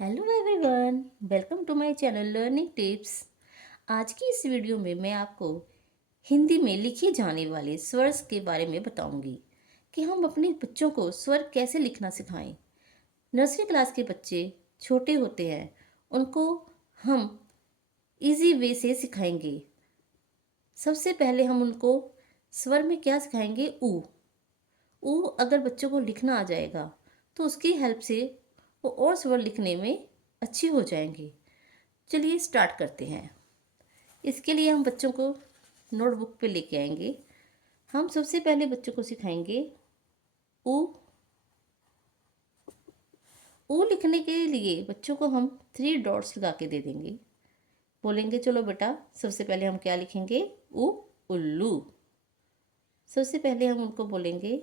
Hello everyone, welcome to my channel learning tips. आज की इस वीडियो में मैं आपको हिंदी में लिखे जाने वाले स्वर के बारे में बताऊंगी कि हम अपने बच्चों को स्वर कैसे लिखना सिखाएं। नर्सरी क्लास के बच्चे छोटे होते हैं, उनको हम इजी वे से सिखाएंगे। सबसे पहले हम उनको स्वर में क्या सिखाएंगे? ऊ। ऊ अगर बच्चों को लिखना आ जाएगा तो उसकी हेल्प से वो और स्वर लिखने में अच्छी हो जाएंगी। चलिए स्टार्ट करते हैं। इसके लिए हम बच्चों को नोटबुक पे लेके आएंगे। हम सबसे पहले बच्चों को सिखाएंगे ऊ। ऊ लिखने के लिए बच्चों को हम 3 डॉट्स लगा के दे देंगे। बोलेंगे चलो बेटा, सबसे पहले हम क्या लिखेंगे? ऊ, उल्लू। सबसे पहले हम उनको बोलेंगे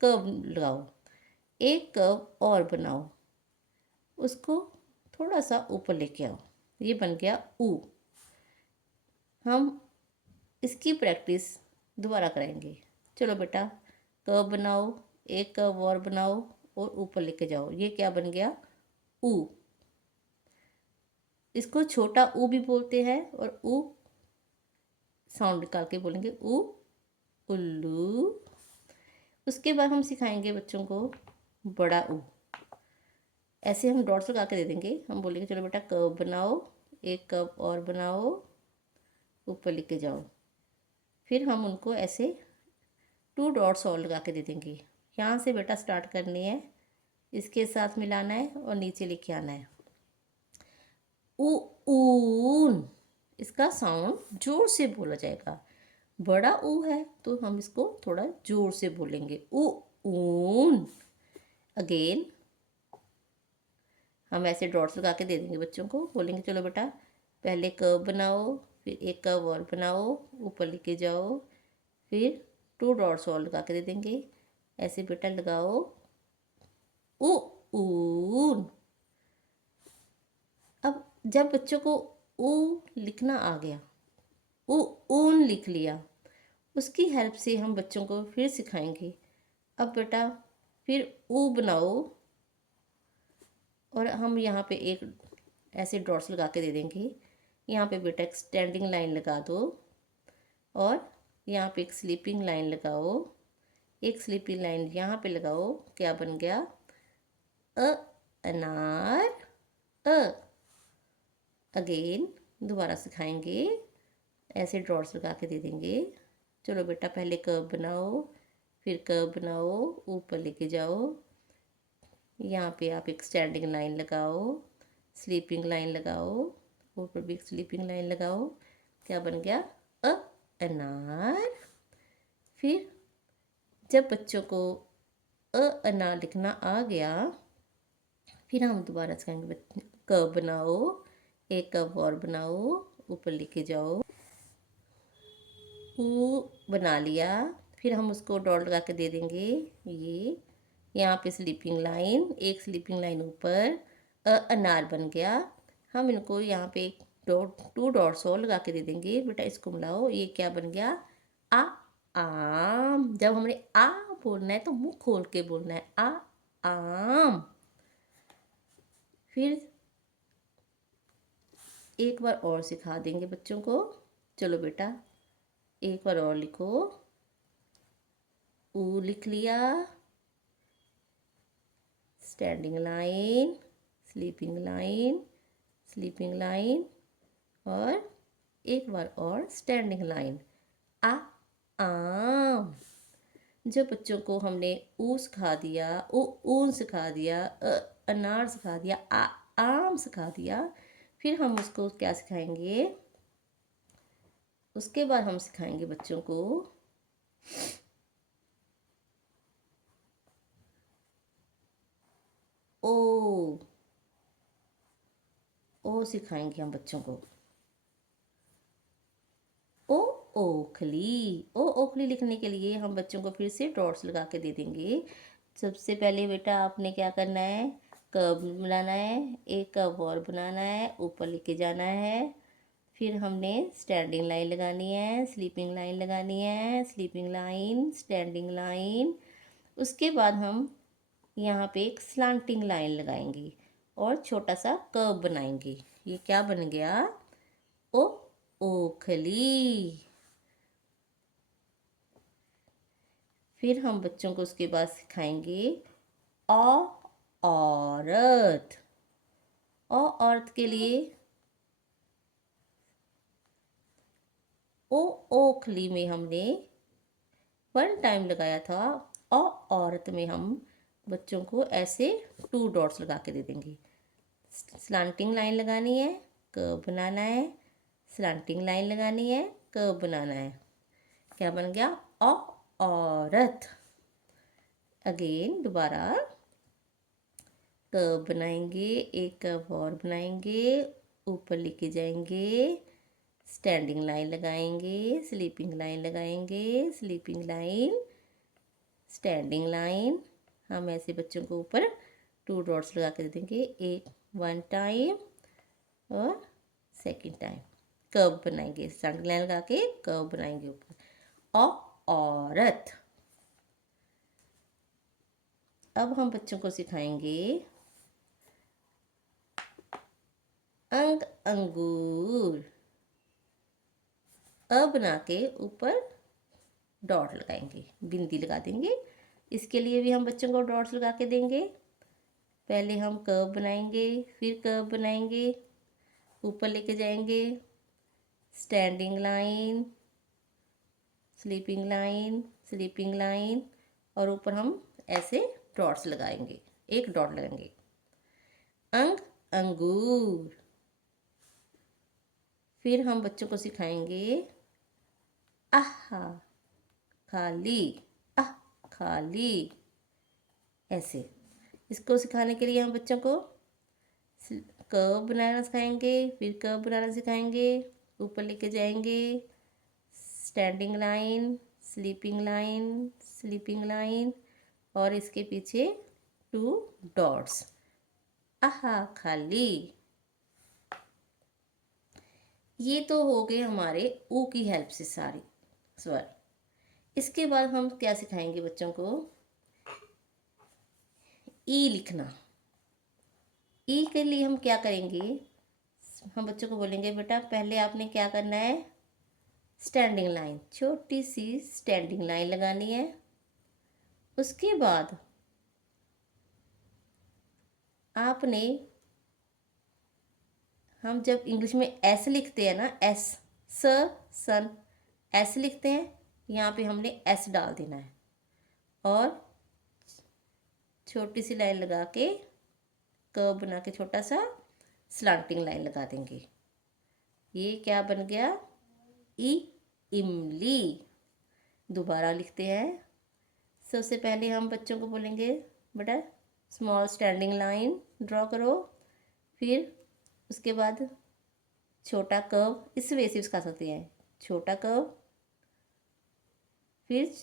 कर्व लगाओ, एक कर्व और बनाओ, उसको थोड़ा सा ऊपर लेके आओ। ये बन गया ऊ। हम इसकी प्रैक्टिस दोबारा कराएंगे। चलो बेटा, कर्व बनाओ, एक कर्व और बनाओ और ऊपर लेके जाओ। ये क्या बन गया? ऊ। इसको छोटा ऊ भी बोलते हैं और ऊ साउंड निकाल के बोलेंगे ऊ, उल्लू। उसके बाद हम सिखाएंगे बच्चों को बड़ा ऊ। ऐसे हम डॉट्स लगा के दे देंगे। हम बोलेंगे चलो बेटा, कर्व बनाओ, एक कर्व और बनाओ, ऊपर लेके जाओ। फिर हम उनको ऐसे 2 डॉट्स और लगा के दे देंगे। यहाँ से बेटा स्टार्ट करनी है, इसके साथ मिलाना है और नीचे लेके आना है। ऊ, ऊन। इसका साउंड जोर से बोला जाएगा। बड़ा ऊ है तो हम इसको थोड़ा जोर से बोलेंगे, ऊ, ऊन। अगेन हम ऐसे डॉट्स लगा के दे देंगे बच्चों को। बोलेंगे चलो बेटा, पहले कर्व बनाओ, फिर एक कर्व और बनाओ, ऊपर लेके जाओ, फिर 2 डॉट्स और लगा के दे देंगे। ऐसे बेटा लगाओ, ऊ, ऊन। अब जब बच्चों को ऊ लिखना आ गया, ऊ, ऊन लिख लिया, उसकी हेल्प से हम बच्चों को फिर सिखाएंगे। अब बेटा फिर ऊ बनाओ और हम यहाँ पे एक ऐसे डॉट्स लगा के दे देंगे। यहाँ पे बेटा एक स्टैंडिंग लाइन लगा दो और यहाँ पे एक स्लीपिंग लाइन लगाओ। एक स्लीपिंग लाइन यहाँ पे लगाओ। क्या बन गया? अ, अनार, अ। अगेन दोबारा सिखाएंगे। ऐसे डॉट्स लगा के दे देंगे। चलो बेटा, पहले कर्व बनाओ, फिर कर्व बनाओ, ऊपर लेके जाओ। यहाँ पे आप एक स्टैंडिंग लाइन लगाओ, स्लीपिंग लाइन लगाओ, ऊपर भी एक स्लीपिंग लाइन लगाओ। क्या बन गया? अ, अनार। फिर जब बच्चों को अनार लिखना आ गया, फिर हम दोबारा सिखाएंगे। कर्व बनाओ, एक कर्व और बनाओ, ऊपर लेके जाओ। ऊ बना लिया, फिर हम उसको डॉट लगा के दे देंगे। ये यहाँ पे स्लीपिंग लाइन, एक स्लीपिंग लाइन ऊपर, अनार बन गया। हम इनको यहाँ पे एक डॉट 2 डॉट्स और लगा के दे देंगे। बेटा इसको मिलाओ। ये क्या बन गया? आ, आम। जब हमने आ बोलना है तो मुंह खोल के बोलना है, आ, आम। फिर एक बार और सिखा देंगे बच्चों को। चलो बेटा, एक बार और लिखो। ऊ लिख लिया, standing line, sleeping line, sleeping line और एक बार और स्टैंडिंग लाइन, आ, आम। जब बच्चों को हमने ऊ सिखा दिया, ऊन सिखा दिया, अनार सिखा दिया, आम सिखा दिया, फिर हम उसको क्या सिखाएंगे? उसके बाद हम सिखाएंगे बच्चों को ओ। ओ सिखाएंगे हम बच्चों को। ओ, ओखली। ओ ओखली लिखने के लिए हम बच्चों को फिर से डॉट्स लगा के दे देंगे। सबसे पहले बेटा आपने क्या करना है? कर्व बनाना है, एक कर्व और बनाना है, ऊपर लेके जाना है। फिर हमने स्टैंडिंग लाइन लगानी है, स्लीपिंग लाइन लगानी है, स्लीपिंग लाइन, स्टैंडिंग लाइन। उसके बाद हम यहाँ पे एक स्लांटिंग लाइन लगाएंगे और छोटा सा कर्व बनाएंगे। ये क्या बन गया? ओ ओखली। फिर हम बच्चों को उसके बाद सिखाएंगे औ औरत। औरत के लिए ओ ओखली में हमने 1 टाइम लगाया था। औरत में हम बच्चों को ऐसे 2 डॉट्स लगा के दे देंगे। स्लांटिंग लाइन लगानी है, कर्व बनाना है, स्लांटिंग लाइन लगानी है, कर्व बनाना है। क्या बन गया? औरत। अगेन दोबारा कर्व बनाएंगे, एक कर्व और बनाएंगे, ऊपर लेके जाएंगे, स्टैंडिंग लाइन लगाएंगे, स्लीपिंग लाइन लगाएंगे, स्लीपिंग लाइन, स्टैंडिंग लाइन। हम ऐसे बच्चों को ऊपर 2 डॉट्स लगा के दे देंगे, एक 1 टाइम और सेकंड टाइम। कर्व बनाएंगे, स्टैंडिंग लाइन लगा के कर्व बनाएंगे ऊपर। औरत। अब हम बच्चों को सिखाएंगे अंगूर। बना के ऊपर डॉट लगाएंगे, बिंदी लगा देंगे। इसके लिए भी हम बच्चों को डॉट्स लगा के देंगे। पहले हम कर्व बनाएंगे, फिर कर्व बनाएंगे, ऊपर लेके जाएंगे, standing line, sleeping line, sleeping line, और ऊपर हम ऐसे डॉट्स लगाएंगे, एक डॉट लगाएंगे। अंगूर। फिर हम बच्चों को सिखाएंगे आहा, खाली, आह खाली, ऐसे। इसको सिखाने के लिए हम बच्चों को कर्व बनाना सिखाएंगे, फिर कर्व बनाना सिखाएंगे, ऊपर लेके जाएंगे, standing line, sleeping line, sleeping line, और इसके पीछे 2 डॉट्स। आहा खाली। ये तो हो गए हमारे ऊ की हेल्प से सारी स्वर। इसके बाद हम क्या सिखाएंगे बच्चों को? ई लिखना। ई के लिए हम क्या करेंगे? हम बच्चों को बोलेंगे बेटा पहले आपने क्या करना है, स्टैंडिंग लाइन, छोटी सी स्टैंडिंग लाइन लगानी है। उसके बाद आपने, हम जब इंग्लिश में एस लिखते हैं ना, एस, सन, एस लिखते हैं, यहाँ पे हमने एस डाल देना है और छोटी सी लाइन लगा के कर्व बना के छोटा सा स्लांटिंग लाइन लगा देंगे। ये क्या बन गया? इमली। दोबारा लिखते हैं। सबसे पहले हम बच्चों को बोलेंगे बेटा स्मॉल स्टैंडिंग लाइन ड्रॉ करो, फिर उसके बाद छोटा कर्व, इस वे से सिखा सकते हैं, छोटा कर्व, फिर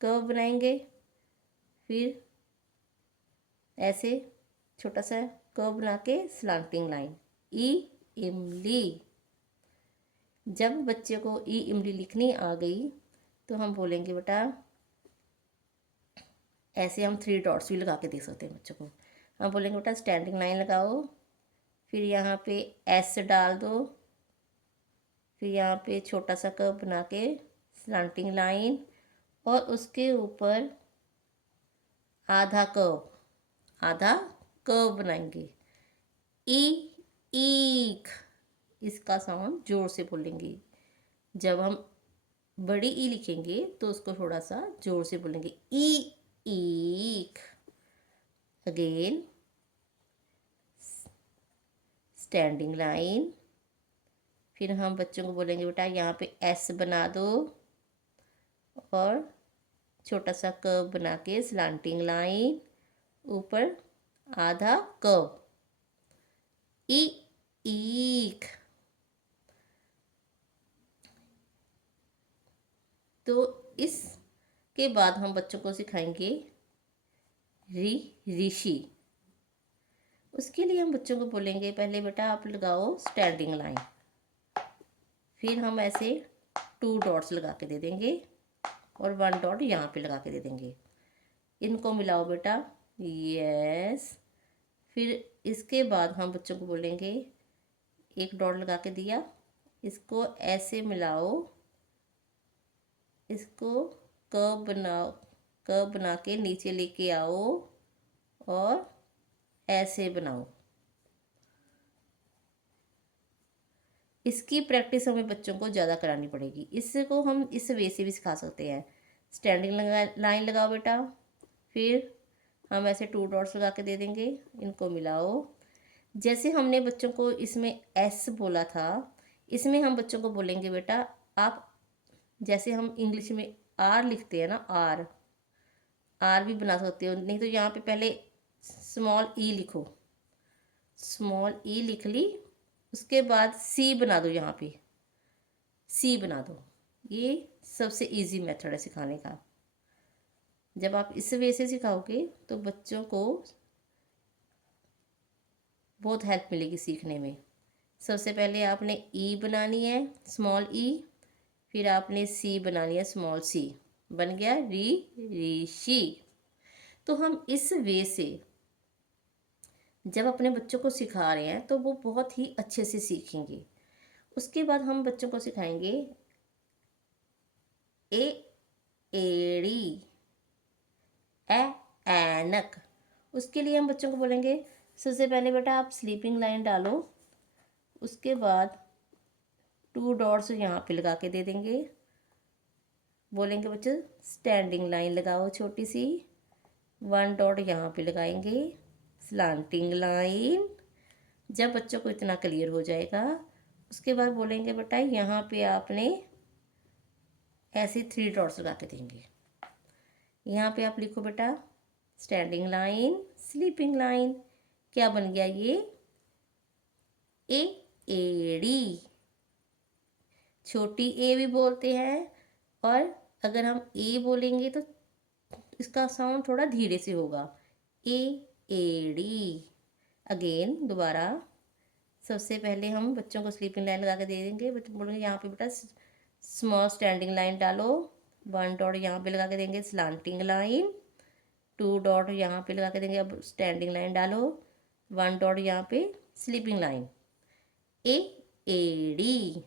कर्व बनाएंगे, फिर ऐसे छोटा सा कर्व बना के स्लांटिंग लाइन। इमली। जब बच्चे को इमली लिखनी आ गई तो हम बोलेंगे बेटा ऐसे हम 3 डॉट्स भी लगा के दे सकते हैं बच्चों को। हम बोलेंगे बेटा स्टैंडिंग लाइन लगाओ, फिर यहाँ पे एस डाल दो, फिर यहाँ पे छोटा सा कर्व बना के स्लांटिंग लाइन, और उसके ऊपर आधा कर्व बनाएंगे। ईक। इसका साउंड जोर से बोलेंगे। जब हम बड़ी ई लिखेंगे तो उसको थोड़ा सा जोर से बोलेंगे, ईक। अगेन स्टैंडिंग लाइन, फिर हम बच्चों को बोलेंगे बेटा यहाँ पे एस बना दो और छोटा सा कर्व बना के स्लांटिंग लाइन, ऊपर आधा कर्व, ईक। तो इसके बाद हम बच्चों को सिखाएंगे ऋषि। उसके लिए हम बच्चों को बोलेंगे पहले बेटा आप लगाओ स्टैंडिंग लाइन, फिर हम ऐसे 2 डॉट्स लगा के दे देंगे और 1 डॉट यहाँ पे लगा के दे देंगे। इनको मिलाओ बेटा, यस, फिर इसके बाद हम बच्चों को बोलेंगे, एक डॉट लगा के दिया, इसको ऐसे मिलाओ, इसको कर्व बनाओ, कर्व बना के नीचे लेके आओ और ऐसे बनाओ। इसकी प्रैक्टिस हमें बच्चों को ज़्यादा करानी पड़ेगी। इसको हम इस वे से भी सिखा सकते हैं। स्टैंडिंग लाइन लगाओ बेटा, फिर हम ऐसे 2 डॉट्स लगा के दे देंगे, इनको मिलाओ। जैसे हमने बच्चों को इसमें एस बोला था, इसमें हम बच्चों को बोलेंगे बेटा आप, जैसे हम इंग्लिश में आर लिखते हैं ना, आर आर भी बना सकते हो, नहीं तो यहाँ पे पहले स्मॉल ई लिखो, स्मॉल ई लिख ली, उसके बाद सी बना दो, यहाँ पे सी बना दो। ये सबसे इजी मेथड है सिखाने का। जब आप इस वे से सिखाओगे तो बच्चों को बहुत हेल्प मिलेगी सीखने में। सबसे पहले आपने ई बनानी है, स्मॉल ई, फिर आपने सी बनानी है, स्मॉल सी, बन गया ऋषि। तो हम इस वे से जब अपने बच्चों को सिखा रहे हैं तो वो बहुत ही अच्छे से सीखेंगे। उसके बाद हम बच्चों को सिखाएंगे ए एड़ी, ए ऐनक। उसके लिए हम बच्चों को बोलेंगे, सबसे पहले बेटा आप स्लीपिंग लाइन डालो, उसके बाद 2 डॉट्स यहाँ पे लगा के दे देंगे। बोलेंगे बच्चों स्टैंडिंग लाइन लगाओ छोटी सी, 1 डॉट यहाँ पे लगाएंगे, स्लांटिंग लाइन। जब बच्चों को इतना क्लियर हो जाएगा, उसके बाद बोलेंगे बेटा यहाँ पे आपने ऐसे 3 डॉट्स लगा के देंगे। यहाँ पे आप लिखो बेटा स्टैंडिंग लाइन, स्लीपिंग लाइन। क्या बन गया ये? ए एड़ी। छोटी ए भी बोलते हैं, और अगर हम ए बोलेंगे तो इसका साउंड थोड़ा धीरे से होगा, ए एड़ी। अगेन दोबारा, सबसे पहले हम बच्चों को स्लीपिंग लाइन लगा के दे देंगे। बच्चे बोलेंगे यहाँ पे बेटा स्मॉल स्टैंडिंग लाइन डालो, 1 डॉट यहाँ पे लगा के देंगे, स्लांटिंग लाइन, 2 डॉट यहाँ पे लगा के देंगे। अब स्टैंडिंग लाइन डालो, 1 डॉट यहाँ पे स्लीपिंग लाइन, ए एड़ी।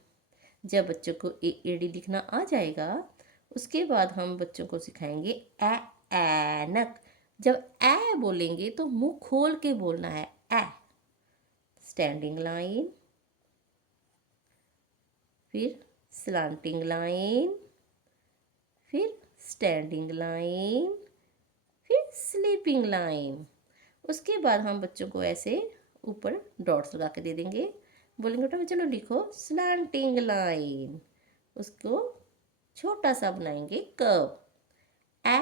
जब बच्चों को ए एड़ी लिखना आ जाएगा, उसके बाद हम बच्चों को सिखाएंगे ए ऐनक। जब ए बोलेंगे तो मुंह खोल के बोलना है, ए। स्टैंडिंग लाइन, फिर स्लांटिंग लाइन, फिर स्टैंडिंग लाइन, फिर स्लीपिंग लाइन। उसके बाद हम बच्चों को ऐसे ऊपर डॉट्स लगा के दे देंगे। बोलेंगे बेटा चलो लिखो स्लांटिंग लाइन, उसको छोटा सा बनाएंगे कर्व, ए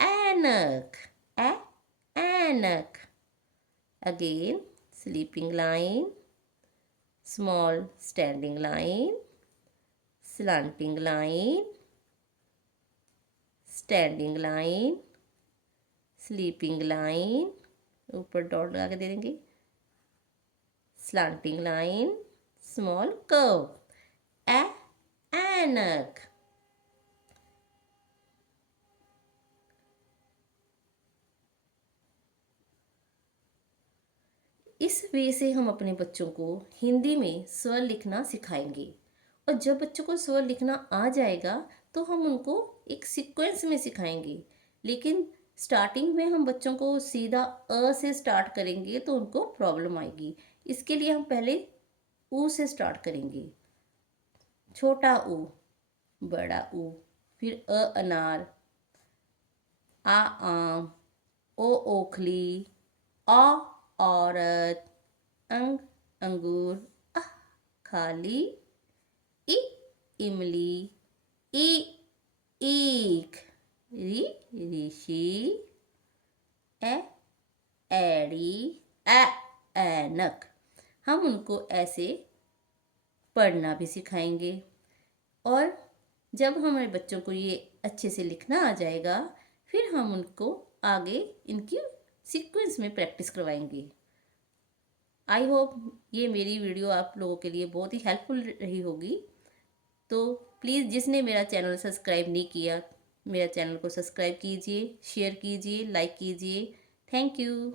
ऐनक, ए ऐनक। Again sleeping line, small standing line, slanting line, standing line, sleeping line, ऊपर डॉट लगा के दे देंगे, स्लांटिंग लाइन, स्मॉल कर्व, ए ऐनक। इस वे से हम अपने बच्चों को हिंदी में स्वर लिखना सिखाएंगे। और जब बच्चों को स्वर लिखना आ जाएगा तो हम उनको एक सीक्वेंस में सिखाएंगे। लेकिन स्टार्टिंग में हम बच्चों को सीधा अ से स्टार्ट करेंगे तो उनको प्रॉब्लम आएगी। इसके लिए हम पहले ऊ से स्टार्ट करेंगे, छोटा ऊ, बड़ा ऊ, फिर अ अनार, आ आम, ओ ओखली, आ औरत, अंग अंगूर, अह खाली, इ इमली, ई ईख, ऋ ऋषि, ए एड़ी, ए ऐनक। हम उनको ऐसे पढ़ना भी सिखाएंगे। और जब हमारे बच्चों को ये अच्छे से लिखना आ जाएगा, फिर हम उनको आगे इनकी सीक्वेंस में प्रैक्टिस करवाएंगे। आई होप ये मेरी वीडियो आप लोगों के लिए बहुत ही हेल्पफुल रही होगी। तो प्लीज़ जिसने मेरा चैनल सब्सक्राइब नहीं किया, मेरा चैनल को सब्सक्राइब कीजिए, शेयर कीजिए, लाइक कीजिए। Thank you.